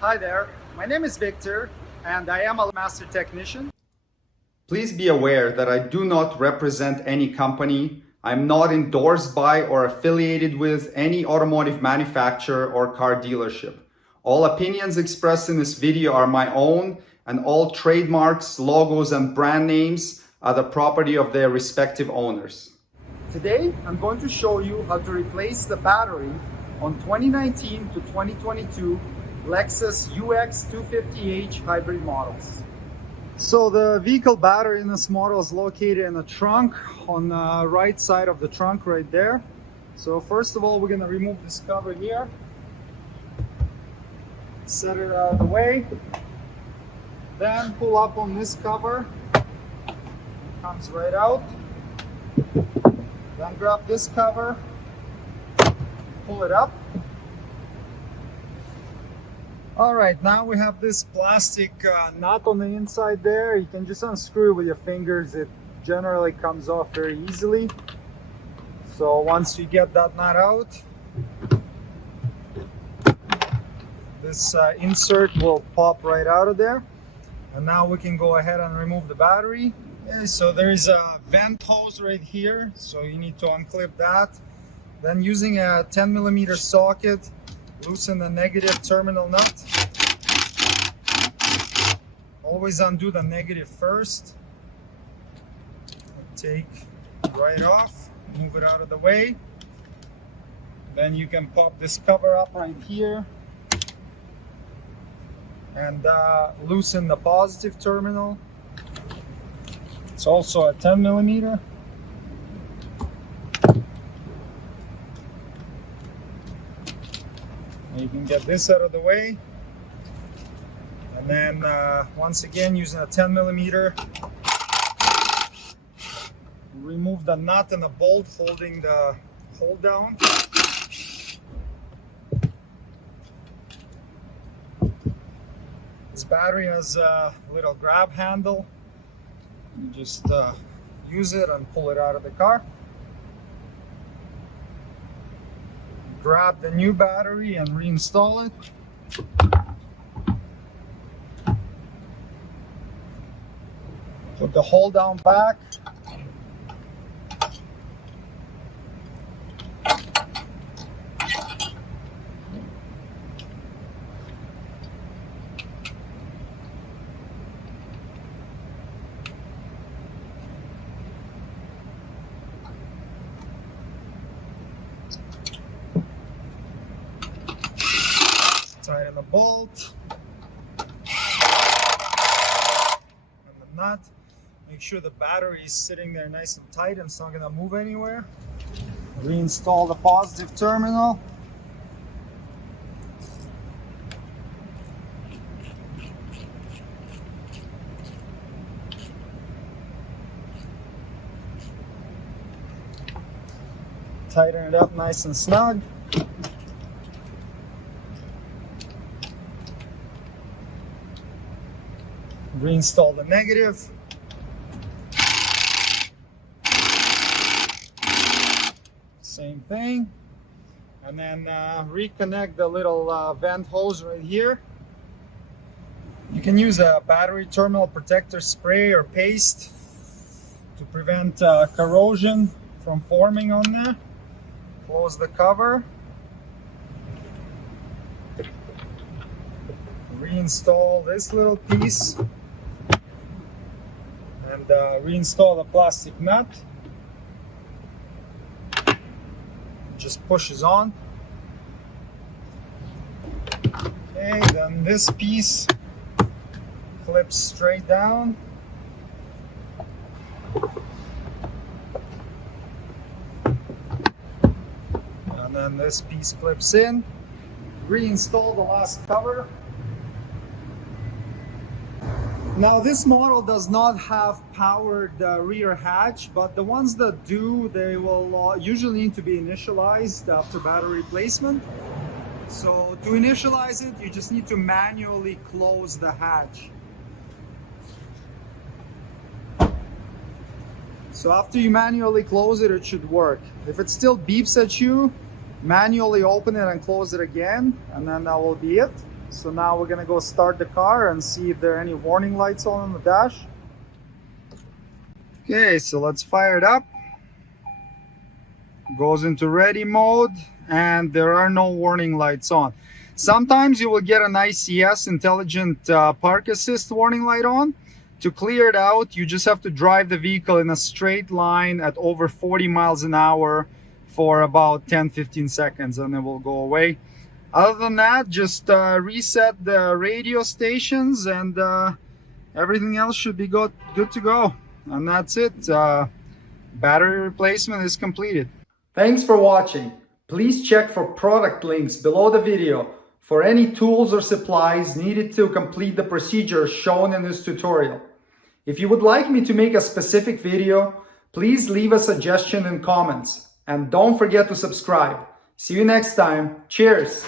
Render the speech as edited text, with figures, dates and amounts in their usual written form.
Hi there, my name is Victor and I am a master technician. Please be aware that I do not represent any company. I'm not endorsed by or affiliated with any automotive manufacturer or car dealership. All opinions expressed in this video are my own, and all trademarks, logos, and brand names are the property of their respective owners. Today I'm going to show you how to replace the battery on 2019 to 2022 Lexus UX250h hybrid models. So the vehicle battery in this model is located in the trunk on the right side of the trunk right there. So first of all, we're going to remove this cover here, set it out of the way, then pull up on this cover, it comes right out, then grab this cover, pull it up. All right, now we have this plastic nut on the inside there. You can just unscrew it with your fingers. It generally comes off very easily. So once you get that nut out, this insert will pop right out of there. And now we can go ahead and remove the battery. Okay, so there is a vent hose right here, so you need to unclip that. Then using a 10mm socket, loosen the negative terminal nut. Always undo the negative first. Take right off, move it out of the way. Then you can pop this cover up right here and loosen the positive terminal. It's also a 10mm. You can get this out of the way, and then once again using a 10mm, remove the nut and the bolt holding the hold down. This battery has a little grab handle. You just use it and pull it out of the car. Grab the new battery and reinstall it. Put the hold down back. Tighten the bolt and the nut. Make sure the battery is sitting there nice and tight and it's not going to move anywhere. Reinstall the positive terminal. Tighten it up nice and snug. Reinstall the negative. Same thing. And then reconnect the little vent hose right here. You can use a battery terminal protector spray or paste to prevent corrosion from forming on there. Close the cover. Reinstall this little piece. And reinstall the plastic nut. It just pushes on. Okay, then this piece clips straight down. And then this piece clips in. Reinstall the last cover. Now this model does not have powered rear hatch, but the ones that do, they will usually need to be initialized after battery replacement. So to initialize it, you just need to manually close the hatch. So after you manually close it, it should work. If it still beeps at you, manually open it and close it again, and then that will be it. So now we're gonna go start the car and see if there are any warning lights on the dash. Okay, so let's fire it up. Goes into ready mode, and there are no warning lights on. Sometimes you will get an ICS, intelligent park assist warning light on. To clear it out, you just have to drive the vehicle in a straight line at over 40 miles an hour for about 10-15 seconds, and it will go away. Other than that, just reset the radio stations, and everything else should be good to go. And that's it. Battery replacement is completed. Thanks for watching. Please check for product links below the video for any tools or supplies needed to complete the procedure shown in this tutorial. If you would like me to make a specific video, please leave a suggestion in comments. And don't forget to subscribe. See you next time. Cheers!